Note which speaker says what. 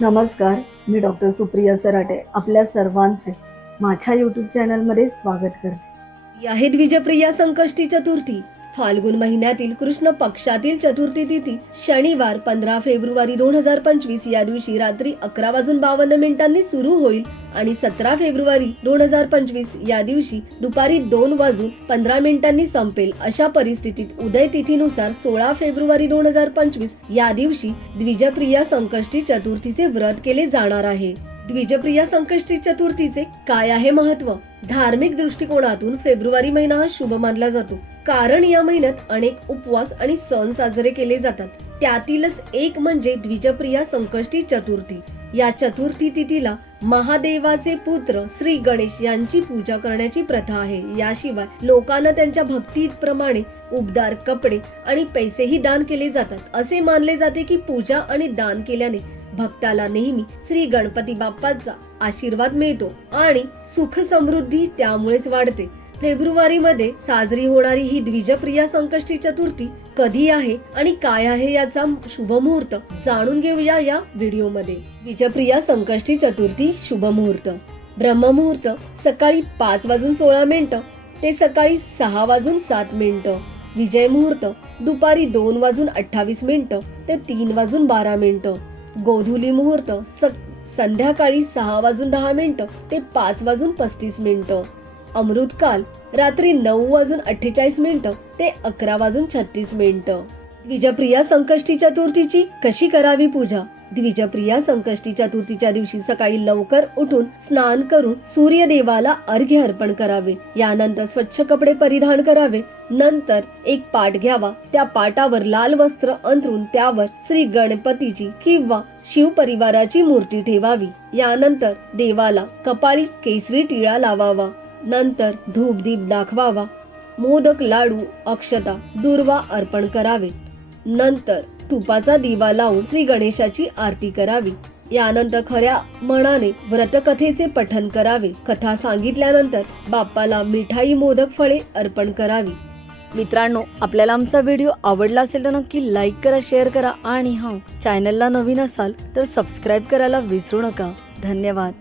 Speaker 1: नमस्कार मी डॉक्टर सुप्रिया सराटे आपल्या सर्वांचे माझ्या यूट्यूब चॅनलमध्ये स्वागत करते.
Speaker 2: आहेत विजयप्रिया संकष्टी चतुर्थी फाल्गुन महिन्यातील कृष्ण पक्षातील चतुर्थी तिथी शनिवार पंधरा फेब्रुवारी दोन हजार पंचवीस या दिवशी रात्री अकरा वाजून बावन्न मिनिटांनी सुरू होईल. आणि सतरा फेब्रुवारी दोन हजार पंचवीस या दिवशी दुपारी दोन वाजून पंधरा मिनिटांनी संपेल अशा परिस्थितीत उदय तिथीनुसार सोळा फेब्रुवारी दोन हजार पंचवीस या दिवशी द्विजप्रिया संकष्टी चतुर्थीचे व्रत केले जाणार आहे. द्विजप्रिया संकष्टी चतुर्थीचे काय आहे महत्त्व? धार्मिक दृष्टिकोनातून फेब्रुवारी महिना हा शुभ मानला जातो. कारण या महिन्यात अनेक उपवास आणि सण साजरे केले जातात. त्यातीलच एक म्हणजे द्विजप्रिया संकष्टी चतुर्थी. या चतुर्थी तिथीला महादेवाचे पुत्र श्री गणेश यांची पूजा करण्याची प्रथा आहे. याशिवाय लोकांना त्यांच्या भक्तीप्रमाणे उबदार कपडे आणि पैसेही दान केले जातात. असे मानले जाते की पूजा आणि दान केल्याने भक्ताला नेहमी श्री गणपती बाप्पाचा आशीर्वाद मिळतो आणि सुख समृद्धी त्यामुळेच वाढते. फेब्रुवारीमध्ये साजरी होणारी ही द्विजप्रिया संकष्टी चतुर्थी कधी आहे आणि काय आहे याचा शुभ मुहूर्त जाणून घेऊया या व्हिडिओमध्ये. द्विजप्रिया संकष्टी चतुर्थी शुभ मुहूर्त. ब्रह्ममुहूर्त सकाळी पाच वाजून सोळा मिनिटं ते सकाळी सहा वाजून सात मिनिटं. विजय मुहूर्त दुपारी दोन वाजून अठ्ठावीस मिनिटं ते तीन वाजून बारा मिनिटं. गोधुली मुहूर्त स संध्याकाळी सहा वाजून दहा मिनिटं ते पाच वाजून पस्तीस मिनिटं. अमृतकाल रात्री नऊ वाजून अठ्ठेचाळीस मिनिटं ते अकरा वाजून छत्तीस मिनिटं. द्विजप्रिया संकष्टी चतुर्थीची कशी करावी पूजा? द्विजप्रिया संकष्टी चतुर्थीच्या दिवशी सकाळी लवकर उठून स्नान करून सूर्यदेवाला अर्घ्य अर्पण करावे. यानंतर स्वच्छ कपडे परिधान करावे. नंतर एक पाट घ्यावा. त्या पाटावर लाल वस्त्र अंथरून त्यावर श्री गणपतीची किंवा शिव परिवाराची मूर्ती ठेवावी. यानंतर देवाला कपाळी केसरी टिळा लावावा. नंतर धूपदीप दाखवावा. मोदक लाडू अक्षता दुर्वा अर्पण करावे. नंतर तुपाचा दिवा लावून श्री गणेशाची आरती करावी. यानंतर खऱ्या मनाने व्रतकथेचे पठन करावे. कथा सांगितल्यानंतर बाप्पाला मिठाई मोदक फळे अर्पण करावी.
Speaker 1: मित्रांनो आपल्याला आमचा व्हिडिओ आवडला असेल तर नक्की लाईक करा शेअर करा आणि हां चॅनलला नवीन असाल तर सबस्क्राईब करायला विसरू नका. धन्यवाद.